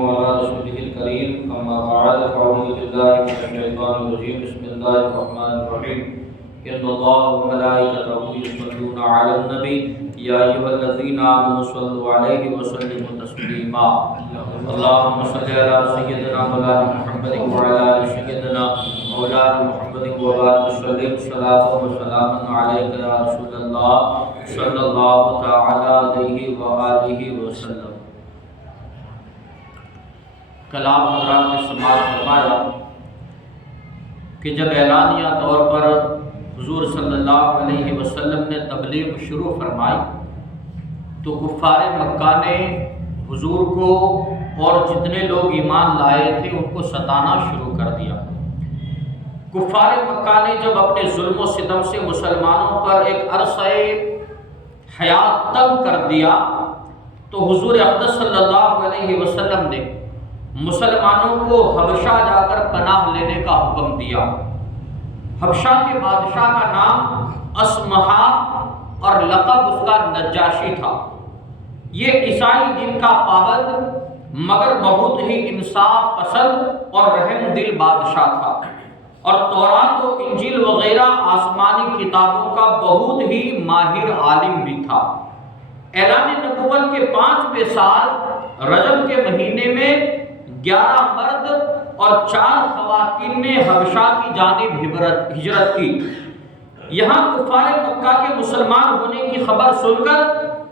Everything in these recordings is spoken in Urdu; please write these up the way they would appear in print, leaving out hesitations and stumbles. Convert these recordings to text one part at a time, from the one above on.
وعلى رسوله الكريم أما بعد فأعوذ بالله من الشيطان الرجيم بسم الله الرحمن الرحيم إن الله وملائكته يصلون على النبي يا أيها الذين آمنوا صلوا عليه وسلموا تسليما اللهم صل على سيدنا مولانا محمد وعلى آل سيدنا مولانا محمد وبارك وسلم صلاة وسلاما عليك يا رسول الله صلى الله تعالى عليه وآله وسلم۔ کل آپ حضرات نے سماعت فرمایا کہ جب اعلانیہ طور پر حضور صلی اللہ علیہ وسلم نے تبلیغ شروع فرمائی تو کفار مکہ نے حضور کو اور جتنے لوگ ایمان لائے تھے ان کو ستانا شروع کر دیا۔ کفار مکہ نے جب اپنے ظلم و ستم سے مسلمانوں پر ایک عرصہ حیات تنگ کر دیا تو حضور اقدس صلی اللہ علیہ وسلم نے مسلمانوں کو حبشہ جا کر پناہ لینے کا حکم دیا۔ حبشہ کے بادشاہ کا نام اسمہا اور لقب اس کا نجاشی تھا۔ یہ عیسائی دین کا پابند مگر بہت ہی انصاف پسند اور رحم دل بادشاہ تھا، اور تورات و انجیل وغیرہ آسمانی کتابوں کا بہت ہی ماہر عالم بھی تھا۔ اعلان نبوت کے 5ویں سال رجب کے مہینے میں 11 مرد اور 4 خواتین نے حبشہ کی جانب ہجرت کی۔ یہاں کفار مکہ کے مسلمان ہونے کی خبر سن کر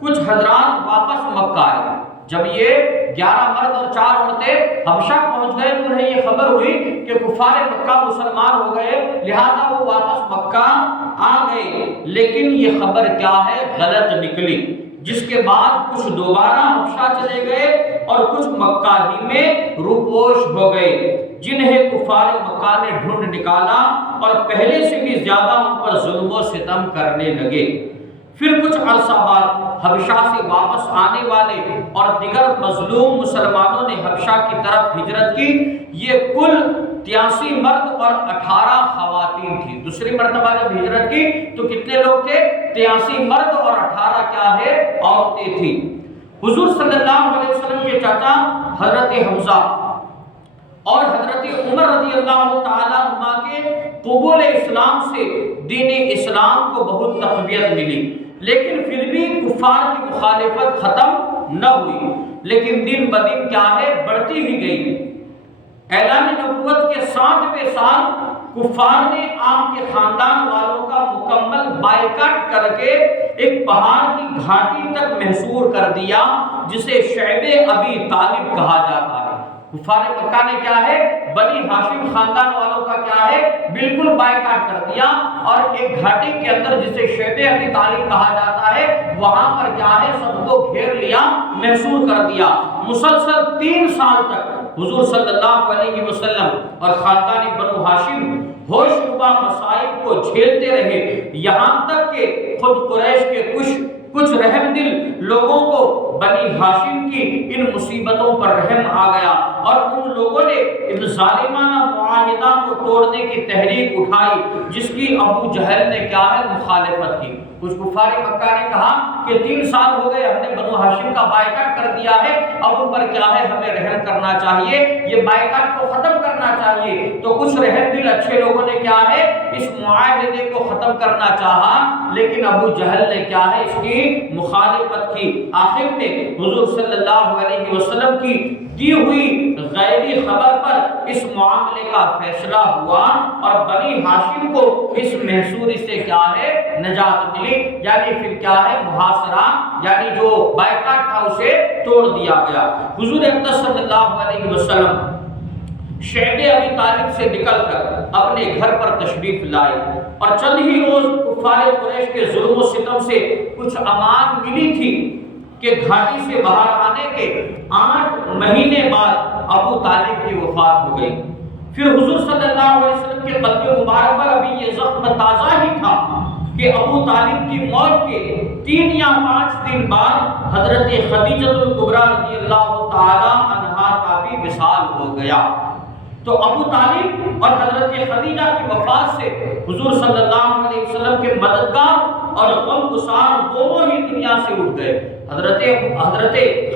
کچھ حضرات واپس مکہ آئے۔ جب یہ 11 مرد اور 4 عورتیں حبشہ پہنچ گئے تو انہیں یہ خبر ہوئی کہ کفار مکہ مسلمان ہو گئے، لہذا وہ واپس مکہ آ گئے۔ لیکن یہ خبر کیا ہے، غلط نکلی، جس کے بعد کچھ دوبارہ حبشہ چلے گئے اور کچھ مکہ ہی میں روپوش ہو گئے، جنہیں کفار مکہ نے ڈھونڈ نکالا اور پہلے سے بھی زیادہ ان پر ظلم و ستم کرنے لگے۔ پھر کچھ عرصہ بعد حبشہ سے واپس آنے والے اور دیگر مظلوم مسلمانوں نے حبشہ کی طرف ہجرت کی۔ یہ کل 83 مرد اور 18 خواتین تھی۔ دوسری مرتبہ جب ہجرت کی تو کتنے لوگ تھے؟ 83 مرد اور 18 کیا ہے؟ عورتیں تھیں۔ حضور صلی اللہ علیہ وسلم کے چاچا حضرت حمزہ اور حضرت عمر رضی اللہ تعالیٰ عنہ کے قبول اسلام سے دین اسلام کو بہت تقویت ملی، لیکن پھر بھی کفار کی مخالفت ختم نہ ہوئی، لیکن دن بدن کیا ہے، بڑھتی ہی گئی۔ اعلان نبوت کے 7ویں سال کفار نے آپ کے خاندان والوں کا مکمل بائیکاٹ کر کے ایک پہاڑ کی گھاٹی تک محصور کر دیا، جسے شعب ابی طالب کہا جاتا ہے۔ کفار مکہ نے کیا ہے، بنی ہاشم خاندان والوں کا کیا ہے، بالکل بائیکاٹ کر دیا، اور ایک گھاٹی کے اندر جسے شعب ابی طالب کہا جاتا ہے وہاں پر کیا ہے، سب کو گھیر لیا، محصور کر دیا۔ مسلسل 3 سال تک حضور صلی اللہ علیہ وسلم اور خاندان بنو ہاشم ہوش ربا مسائب کو جھیلتے رہے، یہاں تک کہ خود قریش کے کچھ رحم دل لوگوں کو بنی ہاشم کی ان مصیبتوں پر رحم آ گیا، اور ان لوگوں نے ان ظالمانہ معاہدہ کو توڑنے کی تحریک اٹھائی، جس کی ابو جہل نے کیا ہے، مخالفت کی۔ کچھ کفار مکہ نے کہا کہ 3 سال ہو گئے، ہم نے بنو ہاشم کا بائیکاٹ کر دیا ہے، اب ان پر کیا ہے، ہمیں رحم کرنا چاہیے، یہ بائیکاٹ کو ختم کرنا چاہیے۔ تو کچھ رحم دل اچھے لوگوں نے کیا ہے، اس معاہدے کو ختم کرنا چاہا، لیکن ابو جہل نے کیا ہے، اس کی مخالفت کی۔ آخر میں حضور صلی اللہ علیہ وسلم کی دی ہوئی غیبی خبر پر اس معاملے کا فیصلہ ہوا، اور بنی ہاشم کو اس محصوری سے کیا ہے، نجات ملی، یعنی پھر کیا ہے، محاصرہ، یعنی جو بائیکاٹ تھا اسے توڑ دیا گیا۔ حضور اقدس صلی اللہ علیہ وسلم شعب ابی طالب سے نکل کر اپنے گھر پر تشریف لائے، اور چند ہی روز کفار قریش کے ظلم و ستم سے کچھ امان ملی تھی کہ گھاٹی سے باہر آنے کے 8 مہینے بعد ابو طالب کی وفات ہو گئی۔ پھر حضور صلی اللہ علیہ وسلم کے قلب مبارک پر ابھی یہ زخم تازہ ہی تھا کہ ابو طالب کی موت کے 3 یا 5 دن بعد حضرت خدیجہ الکبریٰ رضی اللہ تعالی عنہا کا بھی وصال ہو گیا۔ تو ابو طالب اور حضرت خدیجہ کی وفات سے حضور صلی اللہ علیہ وسلم کے مددگار اور غم گسار دونوں ہی دنیا سے اٹھ گئے۔ حضرت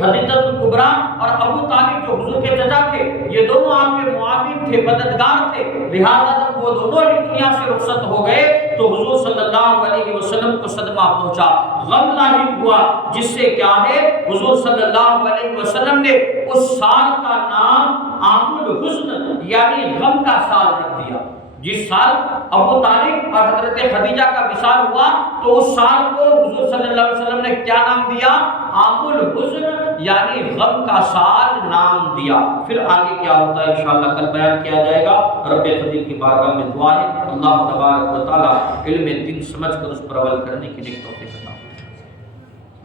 خدیجہ الکبریٰ اور ابو طالب جو حضور حضور کے چچا تھے، یہ دونوں آپ کے معاون تھے، مددگار تھے، لہذا جب وہ دونوں ہی دنیا سے رخصت ہو گئے تو حضور صلی اللہ علیہ وسلم کو صدمہ پہنچا، غم لاحق ہوا، جس سے کیا ہے حضور صلی اللہ علیہ وسلم نے اس سال کا نام عام الحزن یعنی غم کا سال رکھ دیا۔ جس سال ابو طالب اور حضرت خدیجہ کا وصال ہوا تو اس سال کو حضور صلی اللہ علیہ وسلم نے کیا نام دیا؟ عام الحزن یعنی غم کا سال نام دیا۔ پھر آگے کیا ہوتا ہے انشاءاللہ کل بیان کیا جائے گا۔ رب فضیل کی بارگاہ میں دعا ہے اللہ تبارک و تعالی علم دین سمجھ کر اس پر عمل کرنے کی توفیق